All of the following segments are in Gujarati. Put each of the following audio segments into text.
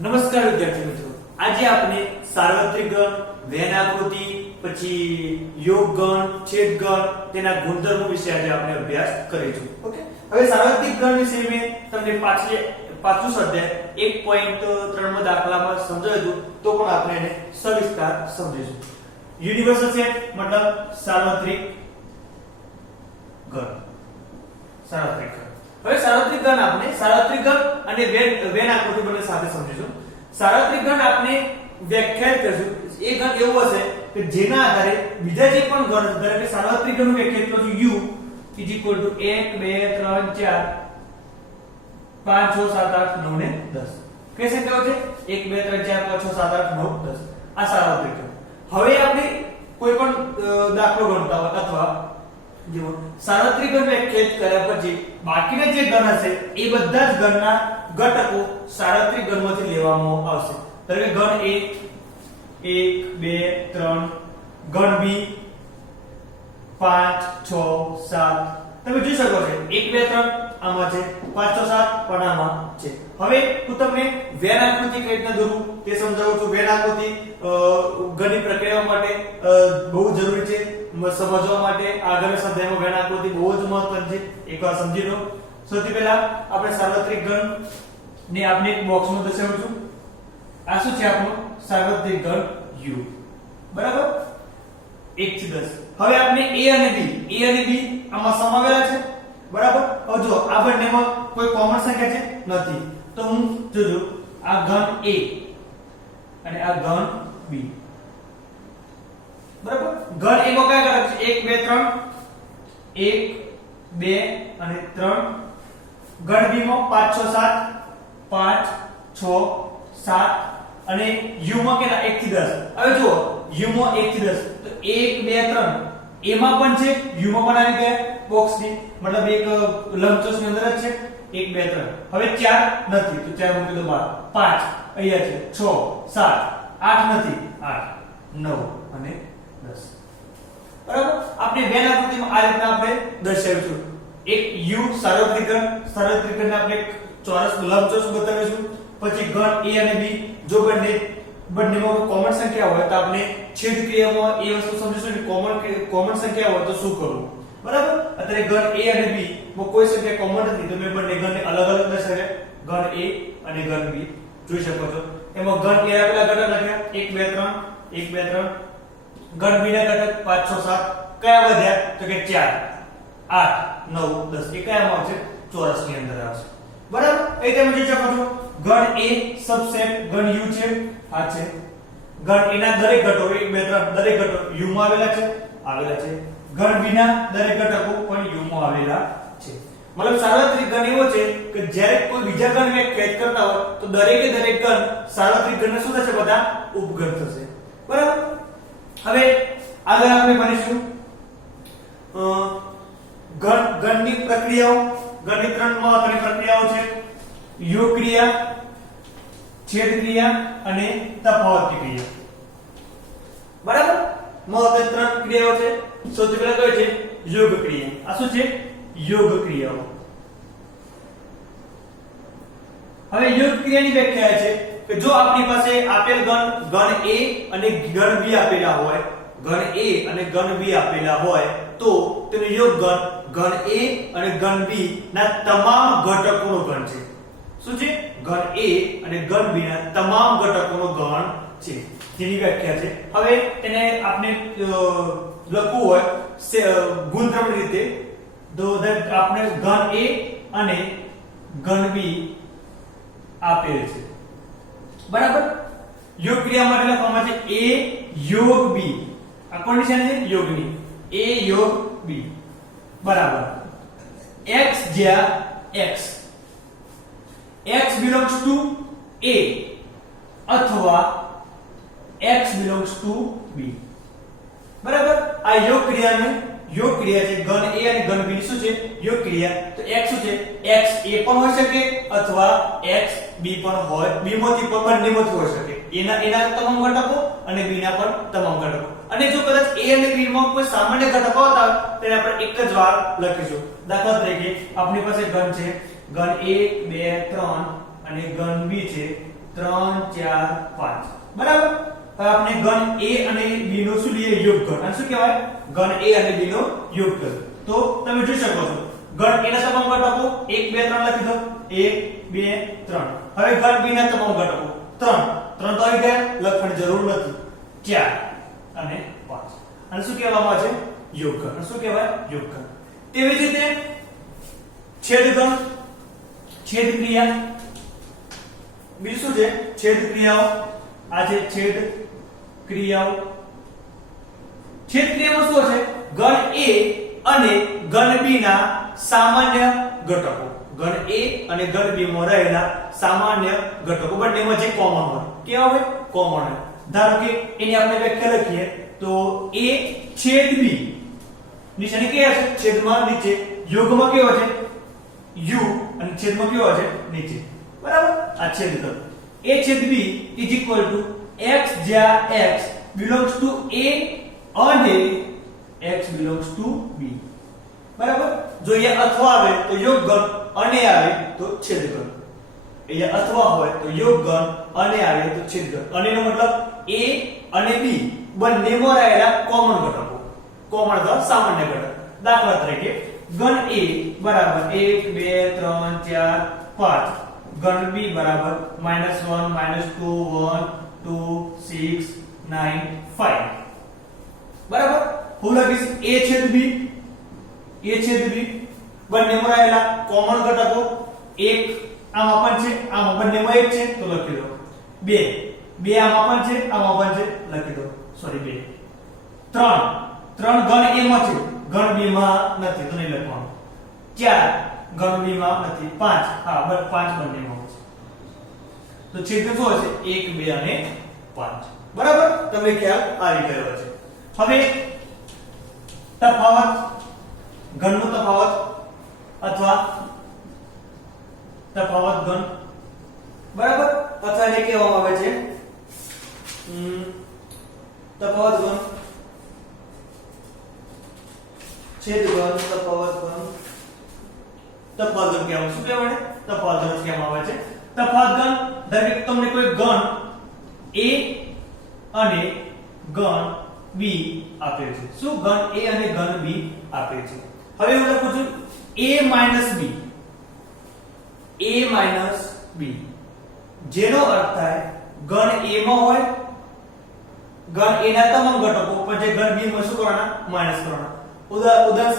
નમસ્કાર વિદ્યાર્થી મિત્રો, આજે આપણે સાર્વત્રિક ગણ, વેન આકૃતિ, પછી યોગ ગણ, છેદ ગણ, તેના ગુણધર્મો વિશે આજે આપણે અભ્યાસ કરીશું. ઓકે, હવે સાર્વત્રિક ગણ વિશે મેં તમને પાછલું સ્વાધ્યાય 1.3 માં દાખલામાં સમજાવ્યું હતું, તો પણ આપણે એને સવિસ્તાર સમજીશું. યુનિવર્સલ સેટ મતલબ સાર્વત્રિક ગણ. સાર્વત્રિક ગણ. હવે સાર્વત્રિક ગણ આપણે સાર્વત્રિક ગણ અને વેન આકૃતિ બંને સાથે સમજીશું. સાર્વત્રિક ગણ આપણે વ્યાખ્યાયિત કરીશું. એ ગણ એવો હશે કે જેના આધારે બીજા જે પણ ગણ છે, ધારો કે સાર્વત્રિક ગણનું વ્યાખ્યાયિત કરું u = 1 2 3 4 5 6 7 8 9 ને 10. કઈ સંખ્યાઓ છે? 1 2 3 4 5 6 7 8 9 10. આ સાર્વત્રિક ગણ. હવે આપણે કોઈ પણ દાખલો ગણતા હોય અથવા જો સાર્વત્રિક ગણ વ્યાખ્યાયિત કર્યા પછી બાકીના જે ગણ હશે એ બધા જ ગણના ઘટકો સાર્વત્રિક ગણમાંથી લેવામાં આવશે. ધારો કે ગણ A 1 2 3, ગણ B 5 6 7. તમે જોઈ શકો છો 1 2 3 આમાં છે, 5 6 7 પણ આમાં છે. હવે હું તમને વેન આકૃતિ કઈ રીતના દોરું તે સમજાવું છું. વેન આકૃતિ ગણિત પ્રક્રિયાઓ માટે બહુ જરૂરી છે સમજવા માટે. આગળના સ્વાધ્યાયમાં વેન આકૃતિ બહુ જ મહત્વની છે, એકવાર સમજી લો. સૌથી પહેલા આપણે સાર્વત્રિક ગણ ને આપણે એક બોક્સમાં દર્શાવું છું. આ શું છે? આપણું સાર્વત્રિક ગણ u, બરાબર? 1 થી 10. હવે આપણે a અને b આમાં સમાવેલા છે, બરાબર? હવે જો આ બંનેમાં કોઈ કોમન સંખ્યા છે નથી, તો હું જોજો આ ગણ a અને આ ગણ b, બરાબર? ગણ a માં કયા ઘટક છે? 1 2 3, 1 2 અને 3. ગણ b માં 5 6 7, 5 6 7 અને u માં કેટલા? 1 થી 10. હવે જુઓ u માં 1 થી 10 તો 1 2 3 a માં પણ છે, u માં પણ આવી ગયા બોક્સ ની, મતલબ એક લંબચોરસ ની અંદર જ છે. 1 2 3. હવે 4 નથી તો 4 મૂકી દો બહાર. 5 અહીંયા છે, 6 7 8 નથી, 8 9 અને 10. બરાબર? આપણે વેન આકૃતિમાં આ રીતના આપણે દર્શાવીશું. એક u સાર્વત્રિક ગણને આપણે ચોરસ લંબચોરસ બતાવીશું. પછી ગણ a અને b જો બંનેમાં કોમન સંખ્યા હોય તો આપણે છેદ ક્રિયામાં એ વસ્તુ સમજીશું કે કોમન સંખ્યા હોય તો શું કરવું, બરાબર? અત્યારે ગણ a અને b માં કોઈ સંખ્યા કોમન નથી તો મેં બંને ગણને અલગ અલગ દર્શાવ્યા. ગણ a અને ગણ b જોઈ શકો છો. એમાં ગણ a આપેલા ઘટક લખ્યા 1 2 3 1 2 3. ગણ b ના ઘટક 5 6 7 કયા વધ્યા? તો કે 4 8 9 10. એ કયામાં આવશે? ચોરસ ની અંદર આવશે, બરાબર? એ તમે જોઈ શકો છો. ગણ a સબસેટ ગણ u છે, આ છે. ગણ a ના દરેક ઘટકો 1 2 3 દરેક ઘટકો u માં આવેલા છે. ગણ b ના દરેક ઘટકો પણ u માં આવેલા છે. મતલબ સાર્વત્રિક ગણ એવો છે કે જ્યારે કોઈ બીજા ગણ વ્યાખ્યાયિત કરતા હોય તો દરેકે દરેક ગણ સાર્વત્રિક ગણને શું થશે? બધા ઉપગણ થશે, બરાબર? હવે આગળ આપણે ભણીશું ગણની પ્રક્રિયાઓ. ગણની 3 મહત્વની પ્રક્રિયાઓ છે: યોગ ક્રિયા, છેદ ક્રિયા અને તફાવત ક્રિયા, બરાબર? મહત્વની 3 ક્રિયાઓ છે. સૌથી પહેલા કઈ છે? યોગ ક્રિયા. આ શું છે? યોગ ક્રિયાઓ. હવે યોગ ક્રિયાની વ્યાખ્યા છે કે જો આપણી પાસે આપેલ ગણ A અને ગણ B આપેલા હોય, ગણ A અને ગણ B આપેલા હોય તો તેનો યોગ ગણ A અને ગણ B ના તમામ ઘટકોનો ગણ છે. શું છે? ગણ A અને ગણ B ના તમામ ઘટકોનો ગણ છે, જેની વ્યાખ્યા છે. હવે તેને આપણે લખવું હોય ગુણધર્મ રીતે તો આપણે ગણ A અને ગણ B આપેલ છે, બરાબર? યોગ ક્રિયા માટે લખવામાં છે a યોગ b. આ કન્ડિશન છે યોગની. a યોગ b બરાબર x જ્યાં x belongs to a અથવા x belongs to b, બરાબર? આ યોગ ક્રિયા છે. ગણ a અને ગણ b ની શું છે? યોગ ક્રિયા. તો x શું છે? x a પણ હોઈ શકે અથવા x b પણ હોય, b માંથી પણ બંનેમાંથી હોઈ શકે. એના તમામ ઘટકો અને b ના પણ તમામ ઘટકો. અને જો કદાચ a અને b માં કોઈ સામાન્ય ઘટકો હતા તેને આપણે એક જ વાર લખીશું. દાખલા તરીકે આપણી પાસે ગણ છે, ગણ 1 2 3 અને ગણ b છે 3 4 5 બરાબર. હવે આપણે ઘન a અને b નો શું લઈએ યોગઘન. આ શું કહેવાય ઘન a અને b નો યોગઘન. તો તમે જોઈ શકો છો ઘન a ના તમામ ઘટકો 1 2 3 લખી દો 1 2 3. હવે ઘન b ના તમામ ઘટકો 3 3 તો આવી ગયા લખવાની જરૂર નથી 4 અને 5. અને શું કહેવામાં આવે છે યોગઘન. અને શું કહેવાય યોગઘન. તેવી જ રીતે છેદઘન છેદ ક્રિયા બીજું શું છે છેદ ક્રિયાઓ. આ છે છેદ ક્રિયાઓ. છેદ ક્રિયામાં શું છે ઘન a અને ઘન b ના સામાન્ય ઘટકો. ઘન a અને ઘન b માં રહેલા સામાન્ય ઘટકો બંનેમાં જે કોમન હોય કેવા હોય કોમન હોય. ધારો કે એની આપણે વ્યાખ્યા લખીએ તો a છેદ b નિશાની કેવા છે છેદમાં નીચે યોગમાં કેવો છે u અને છેદમાં કેવો છે નીચે બરાબર. આ છેદઘન a છેદ b is equal to x જ્યાં x belongs to a અને x belongs to b બરાબર. જો અહીંયા અથવા આવે તો યોગઘન અને આવે તો છેદઘન. અહીંયા અથવા હોય તો યોગઘન અને આવે તો છેદઘન. અને નો મતલબ a અને b બંનેમાં રહેલા કોમન ઘટકો. કોમન એટલે સામાન્ય ઘટક. દાખલા તરીકે ઘન a બરાબર 1 2 3 4 5. ઘન b બરાબર -1 -2 1 2 6 9 5 બરાબર. હું લખીશ a છેદ b બંનેમાં રહેલા કોમન ઘટકો. એક આમાં પણ છે આમાં બંનેમાં એક છે તો લખી દો. બે આમાં પણ છે આમાં પણ છે લખી દો. સોરી 2 3 ઘન a માં છે ઘન b માં નથી તો નહીં લખવાનું. 4 ઘન b માં નથી. 5 હા બસ 5 બંનેમાં છે તો છેદઘન શું હશે 1 2 અને 5 બરાબર. તમે ખ્યાલ આવી ગયો છે. હવે તફાવત ઘનનો તફાવત અથવા તફાવત ઘન બરાબર. અથવા એને કહેવામાં આવે છે તફાવત ઘન છેદઘન તફાવત ઘન કહેવામાં શું કહેવાય તફાવત ઘન કહેવામાં આવે છે. તફાવત ઘન દરેક તમને કોઈ ઘન a અને ઘન b આપેલ છે. શું ઘન a અને ઘન b આપેલ છે. હવે હું લખું છું a b જેનો અર્થ થાય ઘન a માં હોય ઘન a ના તમામ ઘટકો પણ જે ઘન b માં શું કરવાના માઈનસ કરવાના. ઉદાહરણ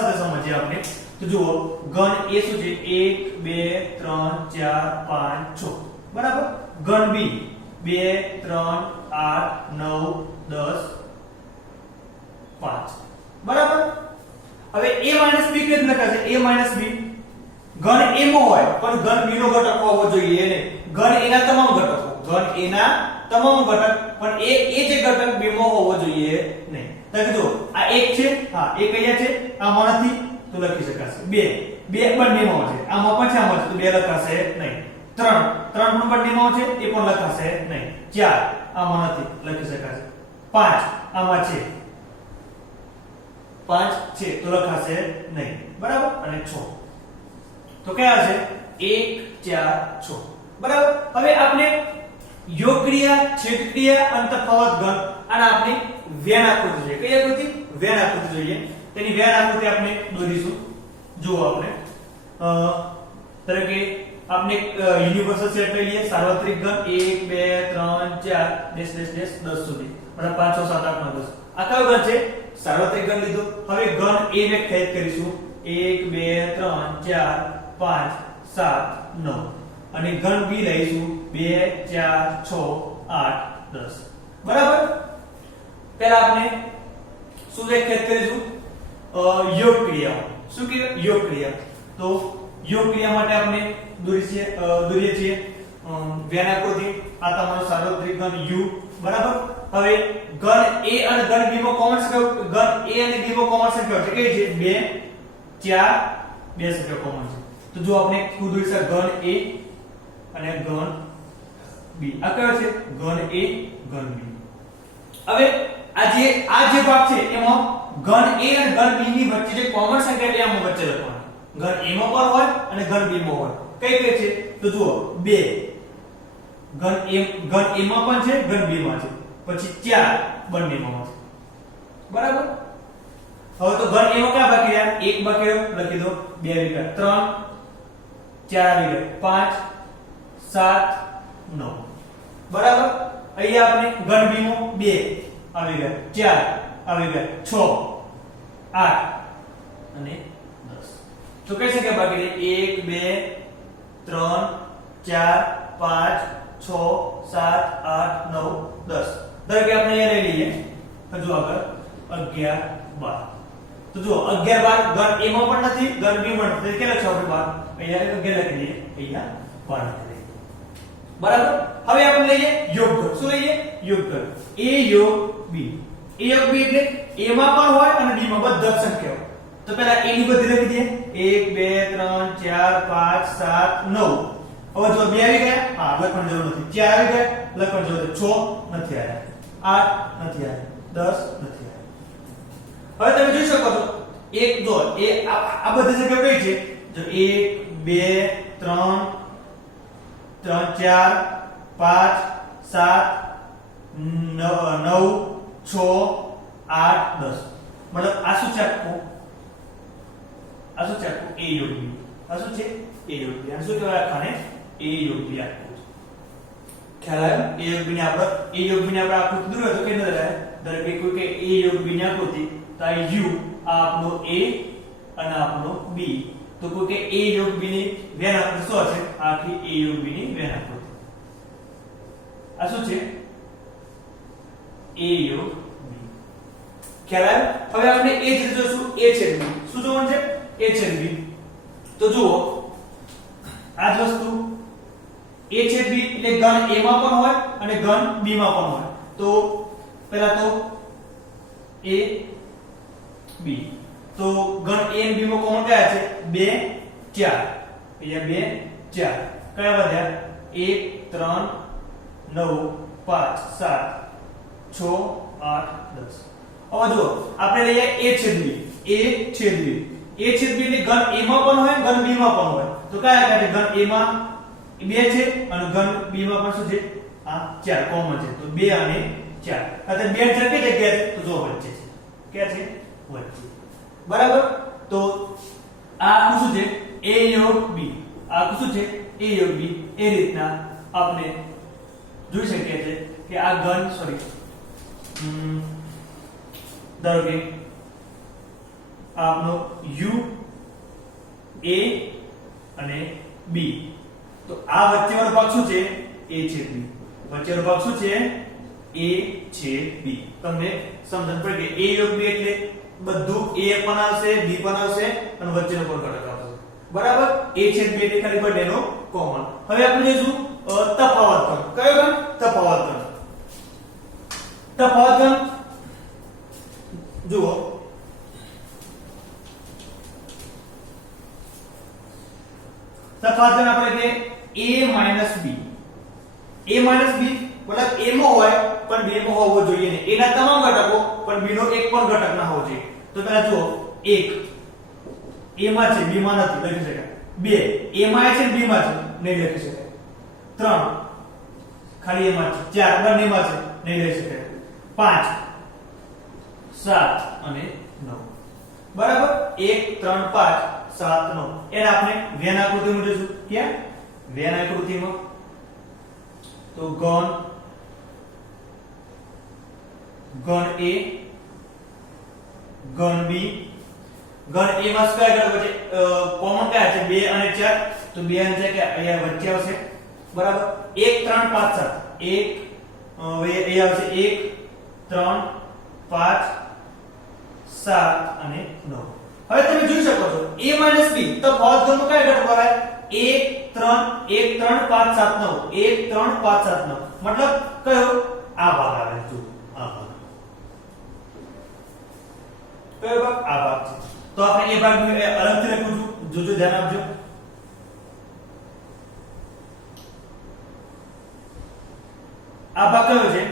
સાથે સમજીએ આપણે તો જુઓ ઘન a શું છે 1 2 3 4 5 6 બરાબર. ઘન b 2 3 8 9 10 5 બરાબર. હવે a b કેમ લખાશે a b ઘન a માં હોય પણ ઘન b નો ઘટક હોવો જોઈએ ને. ઘન a ના તમામ ઘટકો ઘન a ના તમામ ઘટક પણ એ જે ઘટક b માં હોવો જોઈએ નહીં. તો જો આ 1 છે હા 1 અહીંયા છે આમાં નથી તો લખી શકાશે. 2 બંનેમાં છે આમાં પણ છે આમાં તો 2 લખાશે નહીં. 3 પણ બંનેમાં છે એ પણ લખાશે નહીં. 4 આમાં નથી લખી શકાશે. 5 આમાં છે 5 છે તો લખાશે નહીં બરાબર. અને 6 તો કયા છે 1 4 6 બરાબર. હવે આપણે યોગ ક્રિયા છેદ ક્રિયા અને તફાવત ઘન અને આપણે વેન આકૃતિ જોઈએ. કઈ આકૃતિ વેન આકૃતિ જોઈએ. તેની વેન આકૃતિ આપણે દોરીશું. જુઓ આપણે તરીકે આપણે યુનિવર્સલ સેટ લઈ લઈએ. સાર્વત્રિક ઘન 1 2 3 4 ડેશ ડેશ ડેશ 10 સુધી મતલબ 5 6 7 8 9 10. આ કયો ઘન છે સાર્વત્રિક ઘન લીધો. હવે ઘન a વ્યાખ્યાયિત કરીશું 1 2 3 4 5 7 9 અને ઘન b લઈશું 2 4 6 8 10 બરાબર. પહેલા આપણે શું વ્યાખ્યાયિત કરીશું યોગ ક્રિયાઓ. શું કે યોગ ક્રિયા. તો યોગ ક્રિયા માટે આપણે દોરીએ છીએ વેન આકૃતિ. આ તમારો સાર્વત્રિક ઘન u બરાબર. હવે ઘન a અને ઘન b માં કોમન સંખ્યા ઘન a અને b માં કોમન સંખ્યા છે કઈ છે 2 4 બે સંખ્યા કોમન છે. તો જો આપણે દોરીશું ઘન a અને ઘન b. આ કયો છે ઘન a ઘન b. હવે આ જે ભાગ છે એમાં ઘન a અને ઘન b ની વચ્ચે જે કોમન સંખ્યા છે આમાં વચ્ચે લખવાનું. ઘન a માં પણ હોય અને ઘન b માં હોય. કઈ કઈ છે તો જુઓ 2 ઘન A માં પણ છે, ઘન B માં છે, પછી 4 બંનેમાં છે, બરાબર. હવે તો ઘન A માં કયા બાકી રહ્યા? 1 બાકી રહ્યો, લખી દો. 2 આવી ગયા, 3 4 આવી ગયા, 5 7 9, બરાબર. અહીંયા આપણે ઘન B માં 2 આવી ગયા, 4 આવી ગયા, 6 8 અને 10. તો કઈ સંખ્યા બાકી રહી? 1 2 3 4 5 6 7 8 9 10. દરેક આપણે અહીંયા લઈ લઈએ. હજુ આગળ 11 12. તો જો 11 12 ઘન A માં પણ નથી, ઘન B માં નથી. કેટલા છે આપણે 12? અહીંયા 11 લખી દઈએ, અહીંયા 12 લખી દઈએ, બરાબર. હવે આપણે લઈએ યોગઘન. શું લઈએ? યોગઘન. A યોગ B. A યોગ B એટલે A માં પણ હોય અને B માં બધા જ સંખ્યાઓ. તો પહેલા A ની બધી લખી દઈએ. 1 2 3 4 5 7 9. હવે જો 2 આવી ગયા, હા લખવાની જરૂર નથી. 4 આવી ગયા, લખવાની જરૂર નથી. 6 નથી આવ્યા, 8 નથી આવ્યા, 10 નથી આવ્યા. હવે તમે જોઈ શકો છો એક જો આ બધી જગ્યાઓ કઈ છે? જો 1 2 3 4 5 7 9 6 8 10. મતલબ આ શું છે આખું? આ શું છે આખું? A યોગ B. આ શું છે? A યોગ B. આ શું કહેવાય આખાને? A યોગ B આખું. ખ્યાલ આવ્યો? A યોગ B ને આપણે આકૃતિ દોર્યો તો કે નજર આવે દરેક કોઈ કે A યોગ B ની આકૃતિ તો આ U આ આપણો A અને આપણો B. તો કોઈ કે A યોગ B ની વેન આકૃતિ શું છે? આખી A યોગ B ની વેન આકૃતિ. આ શું છે? A યોગ B. ખ્યાલ આવ્યો? હવે આપણે એ જ રીતે જોશું A છેદ B. શું જોવાનું છે? A છેદ B. તો જુઓ આ જ વસ્તુ A છેદ B એટલે ઘન A માં પણ હોય અને ઘન B માં પણ હોય. તો પહેલા તો A B. તો ઘન A અને B માં કોમન કયા છે? 2 4. અહીંયા 2 4. કયા વધ્યા? 1 3 9 5 7 6 8 10. હવે જો આપણે લઈએ A છેદ B. A છેદ B. A છેદ B એટલે ઘન A માં પણ હોય, ઘન B માં પણ હોય. તો કયા કયા છે? ઘન A માં 2 છે અને ઘન B માં પણ શું છે? આ 4 કોમન છે. તો 2 અને 4. એટલે 2 4 કઈ જગ્યાએ છે? તો જો વચ્ચે છે. ક્યાં છે? વચ્ચે. બરાબર. તો આ શું છે? A યોગ B. આ શું છે? A યોગ B. એ રીતના આપણે જોઈ શકીએ છીએ કે આ ઘન ધારો કે આપનો U A અને B. તો આ વચ્ચેનો ભાગ શું છે? A છેદ B. વચ્ચેનો ભાગ શું છે? A છેદ B. તમને સમજણ પડે કે A યોગ B એટલે બધું A પણ આવશે, B પણ આવશે અને વચ્ચેનો પણ ઘટક આવશે, બરાબર. A છેદ B એટલે ખાલી બંનેનો કોમન. હવે આપણે જોઈશું તફાવત ઘન. કયો ઘન? તફાવત ઘન. તફાવત ઘન જુઓ તફાવત ઘન આપણે કે A minus B. A minus B મતલબ A માં હોય પણ B માં હોવો જોઈએ નહીં. A ના તમામ ઘટકો પણ B નો એક પણ ઘટક ના હોવો જોઈએ. તો પહેલા જુઓ 1 A માં છે, B માં નથી, લખી શકાય. 2 A માં છે, B માં છે, નહીં લખી શકાય. 3 ખાલી A માં છે. 4 બંનેમાં છે, નહીં લખી શકાય. 5 7 અને 9, બરાબર. 1 3 5 7 9. એને આપણે વેન આકૃતિમાં જોઈશું. ક્યાં? વેન આકૃતિમાં. તો ઘન A ઘન B. ઘન A માં સ્ક્વેર ઘટક વચ્ચે કોમન કયા છે? 2 અને 4. તો 2 અને 4 કે અહીંયા વચ્ચે આવશે, બરાબર. 1 3 5 7. 1 હવે અહીંયા આવશે 1 3 5 7 અને 9. હવે તમે જોઈ શકો છો A B તો તફાવત ઘનનો કયો ઘટક કહેવાય? 1 3 5 7 9. 1 3 5 7 9 મતલબ કયો? આ ભાગ આવે છે. આ ભાગ કયો ભાગ? આ ભાગ છે. તો આપણે એ ભાગ અલગથી લખું છું, જોજો, ધ્યાન આપજો. આ ભાગ કયો છે?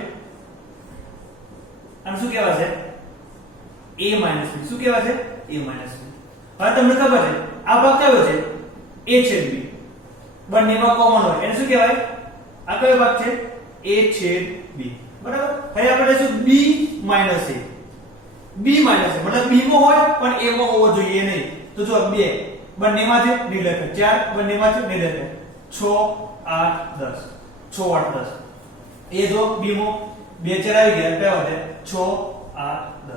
આમ શું કહેવાય છે? A B. શું કહેવાય છે? A B. હવે તમને ખબર છે આ ભાગ કયો છે? A છેદ B. બંનેમાં કોમન હોય એને શું કહેવાય? આ કયો ભાગ છે a છેદ b બરાબર હવે આપણે શું b minus a b minus a મતલબ b માં હોય પણ a માં હોવો જોઈએ નહીં તો જો 2 બંનેમાં છે નિર્લેખ 4 બંનેમાં છે નિર્લેખ 6 8 10 6 8 10 એ જો b માં 2 4 આવી ગયા કયો વધે 6 8 10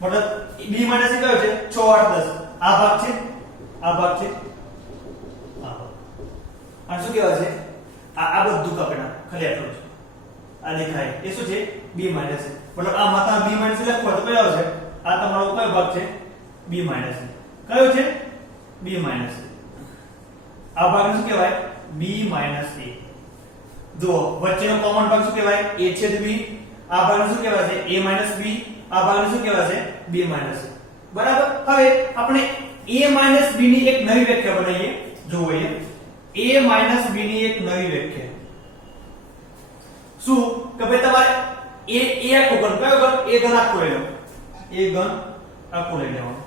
મતલબ b માઈનસ a કયો છે 6 8 10 આ ભાગ છે આ ભાગ છે આ શું કહેવાય છે આ બધું કપડા ખાલી આટલું છે આ દેખાય એ શું છે b માઈનસ મતલબ આ માતા b માઈનસ લખો તો કયો છે આ તમારો કયો ભાગ છે b માઈનસ કયો છે b માઈનસ આ ભાગ શું કહેવાય b માઈનસ a જો વચ્ચેનો કોમન ભાગ શું કહેવાય a છેદ b આ ભાગ શું કહેવાય છે a માઈનસ b આ ભાગ શું કહેવાય છે b માઈનસ બરાબર હવે આપણે a માઈનસ b ની એક નવી વ્યાખ્યા બનાવીએ જો અહીંયા a માઈનસ b ની એક નવી વ્યાખ્યા શું કે ભાઈ તમારે a આખો ઘન કયો ઘન a ઘન આખો લઈ લો a ઘન આખો લઈ લેવાનો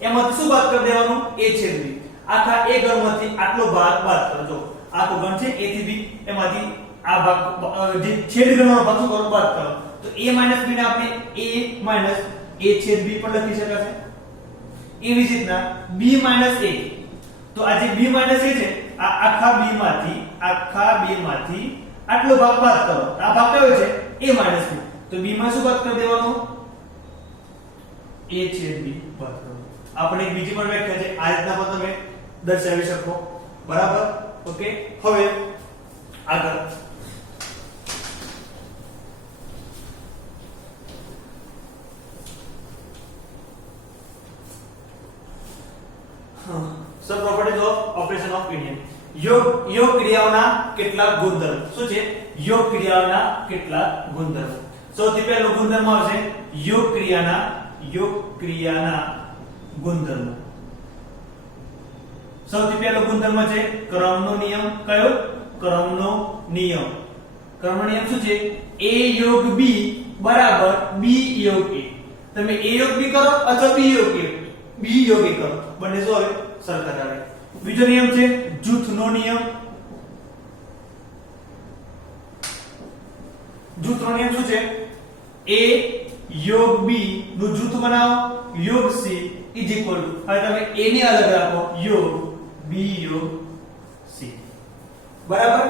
એમાંથી શું બાદ કરી દેવાનું a છેદ b આખા a ઘનમાંથી આટલો ભાગ બાદ કરજો આખો ઘન છે a થી b એમાંથી આ ભાગ જે છેદ ઘનનો ભાગ શું કરો બાદ કરો તો a માઈનસ b ને આપણે a માઈનસ a છેદ b પણ લખી શકાશે એવી જ રીતના b માઈનસ a તો આ જે b માઈનસ a છે આ આખા b માંથી આટલો ભાગ બાદ કરો આ ભાગ કયો છે a માઈનસ b તો b માં શું બાદ કરી દેવાનું a છેદ b બાદ કરો આપણે એક બીજી પણ વ્યાખ્યા છે આ રીતના પણ તમે દર્શાવી શકો બરાબર ઓકે હવે આગળ sir properties of operation of union યોગ ક્રિયાઓના કેટલાક ગુણધર્મ શું છે યોગ ક્રિયાઓના કેટલાક ગુણધર્મ સૌથી પહેલો ગુણધર્મ આવશે યોગ ક્રિયાના ગુણધર્મો સૌથી પહેલો ગુણધર્મ છે ક્રમનો નિયમ કયો ક્રમનો નિયમ શું છે a યોગ b બરાબર b યોગ a તમે a યોગ b કરો અથવા b યોગ a કરો બંને શું આવે સરખા આવે બીજો નિયમ છે જૂથનો નિયમ શું છે a યોગ b નું જૂથ બનાવો યોગ c ઇઝ ઇક્વલ ટુ હવે તમે a ને અલગ રાખો યોગ b યોગ c બરાબર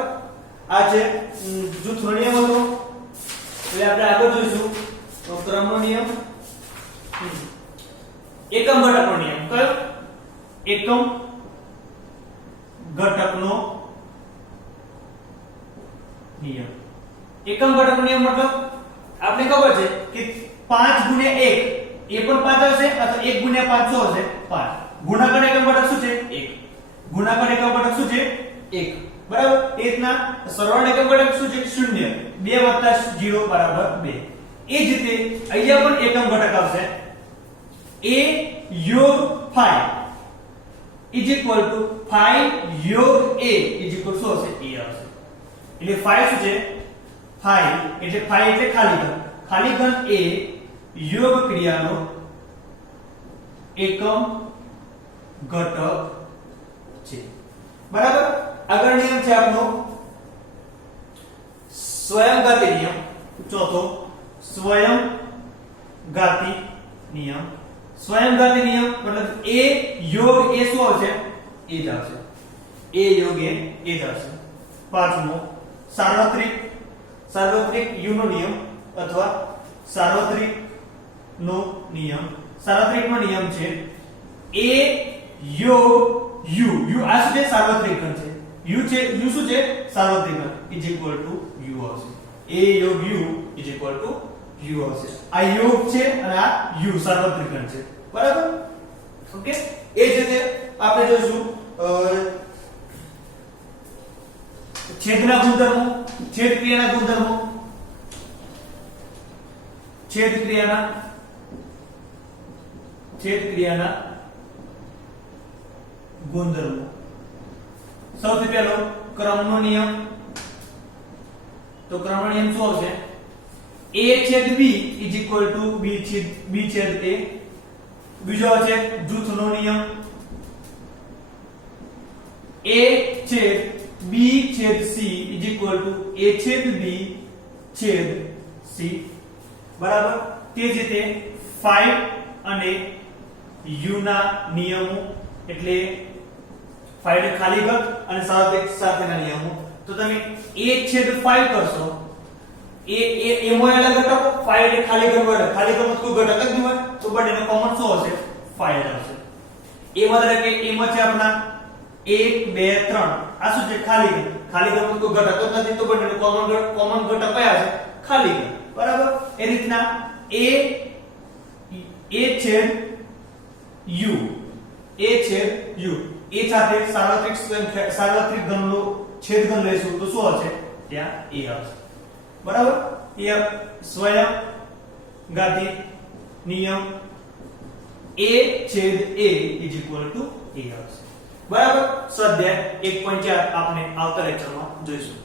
આ છે જૂથનો નિયમ હતો એટલે આપણે આગળ જોઈશું તો ક્રમનો નિયમ એકમ ઘટકનો નિયમ કયો એકમ ઘટકનો નિયમ એકમ ઘટકનો નિયમ મતલબ આપણે ખબર છે કે 5 ગુણ્યા 1 એ પણ 5 હશે અથવા 1 ગુણ્યા 5 શું હશે 5 ગુણાકાર એકમ ઘટક શું છે 1 ગુણાકાર એકમ ઘટક શું છે 1 બરાબર એ રીતના સરવાળો એકમ ઘટક શું છે 0 2 + 0 બરાબર 2 એ જ રીતે અહીંયા પણ એકમ ઘટક આવશે a યોગ 5 is equal to 5 યોગ a is equal to શું હશે a આવશે એટલે 5 શું છે 5 એટલે ખાલી ઘન a યોગ ક્રિયાનો એકમ ઘટક છે બરાબર આગળ નિયમ છે આપણો સ્વયંઘાતી નિયમ ચોથો સ્વયંઘાતી નિયમ મતલબ a યોગ a શું આવશે એ જ આવશે a યોગ a જ આવશે પાંચમો સાર્વત્રિક u નો નિયમ અથવા સાર્વત્રિકનો નિયમ છે a યોગ u આ શું છે સાર્વત્રિક ઘન છે u શું છે સાર્વત્રિક ઘન ઇઝ ઇક્વલ ટુ u આવશે a યોગ u is equal to u આવશે આ યોગ છે અને આ u સાર્વત્રિક ઘન છે બરાબર ઓકે એ જ રીતે આપણે જોઈશું છેદના ગુણધર્મો છેદ ક્રિયાના ગુણધર્મો સૌથી પહેલો ક્રમનો નિયમ તો ક્રમનો નિયમ શું આવશે a છેદ b is equal to b છેદ a બીજો છે જૂથનો નિયમ a છેદ b છેદ c is equal to a છેદ b છેદ c, બરાબર. તે જ રીતે phi અને u ના નિયમો, એટલે phi ને ખાલી ઘટ અને સાર્વત્રિક સાથેના નિયમો. તો તમે a છેદ phi કરશો, a માં અલગ ઘટકો, phi એટલે ખાલી ઘટ વડે, ખાલી ઘટમાં કોઈ ઘટક જ નહીં હોય તો બંનેનો કોમન શું હશે? phi જ હશે. a માં ધારો કે a માં છે આપણા 1 2 3, આ શું છે? ખાલી ઘટ. ખાલી ઘટમાં કોઈ ઘટક જ નથી તો બંનેનો કોમન ઘટક કયા છે? ખાલી ઘટ, બરાબર. એ રીતના a છેદ u, a છેદ u, a સાથે સાર્વત્રિક ઘનનો છેદઘન લેશું તો શું હશે? ત્યાં a આવશે, બરાબર. એ સ્વયં ઘાતી નિયમ a છેદ a is equal to a આવશે, બરાબર. સ્વાધ્યાય 1.4 આપણે આવતા લેક્ચરમાં જોઈશું.